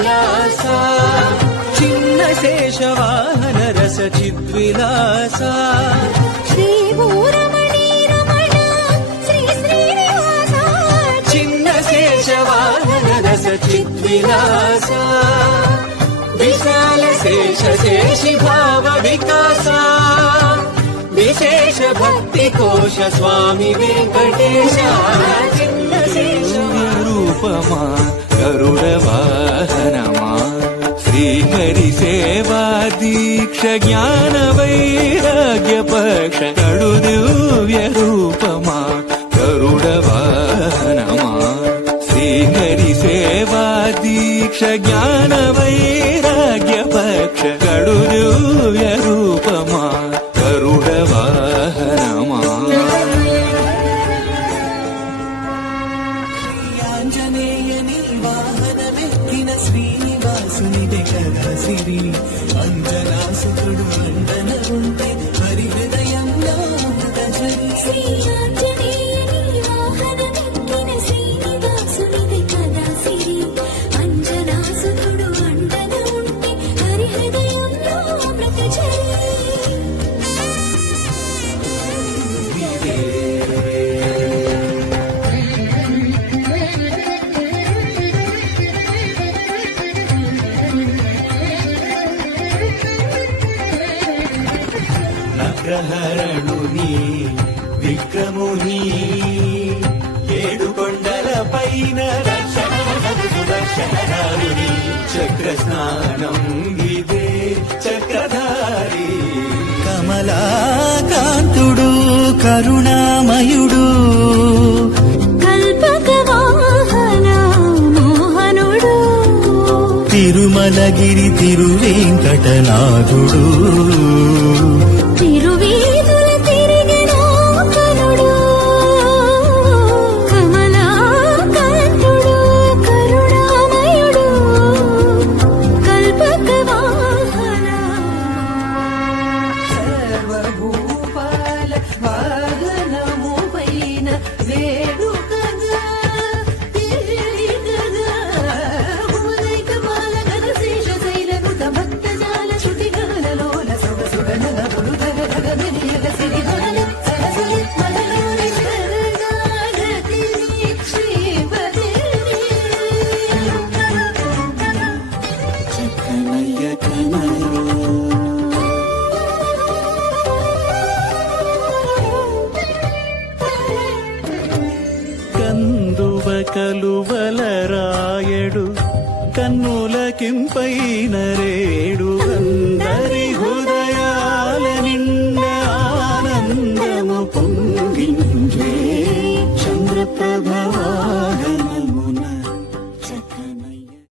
విలాస చిన్న శేషవాహన రస చిద్విలాస చిన్న శేషవాహన రస చిద్విలాస విశాల శేష శేషి భావ వికాస విశేష భక్తి కోశ స్వామి వెంకటేశ చిన్న శేష రూపమా గరుడ వాహనమా శ్రీహరి సేవా దీక్ష జ్ఞాన వైరాగ్య పక్ష కడు దివ్య రూపమా గరుడ వాహనమా శ్రీహరి సేవా దీక్ష జ్ఞాన వైరాగ్య పక్ష కడు దివ్య రూపమా గరుడ వాహనమా ఆంజనేయని వాహనమెక్కిన శ్రీనివాసునిదే కదా సిరి అంజనాసుతుడు అండన ఉంటే హరి హృదయంలో అమృతజరి శ్రీ ఆంజనేయని వాహనమెక్కిన శ్రీనివాసునిదే కదా సిరి అంజనాసుతుడు అండన ఉంటే హరి హృదయంలో అమృతజరి నగ్రహరణుని విక్రముని ఏడు కొండల పైన సుదర్శనధారుని చక్ర స్నానం ఇదే చక్రధారి కమలాకాంతుడు కరుణామయుడు కల్పక వాహన మోహనుడు తిరుమలగిరి తిరువేంకటనాథుడు తిరువీధుల తిరిగిన కనుడు కమలాకాంతుడు కరుణామయుడు కల్పక వాహన సర్వభూపాల వాహనము పైన వేడుకగా తిరిగగా ఉదయకమాల గద శేష శైలనుత భక్తజాల శృతిగానలోల సొగసుగనన పురుగన గగమినియగ సిరిధరని సరసలి మదలోని శరణాగతిని శ్రీపతిని చక్కనయ్య కనయో కందువ కలువల రాయడు కన్నుల కింపైన రే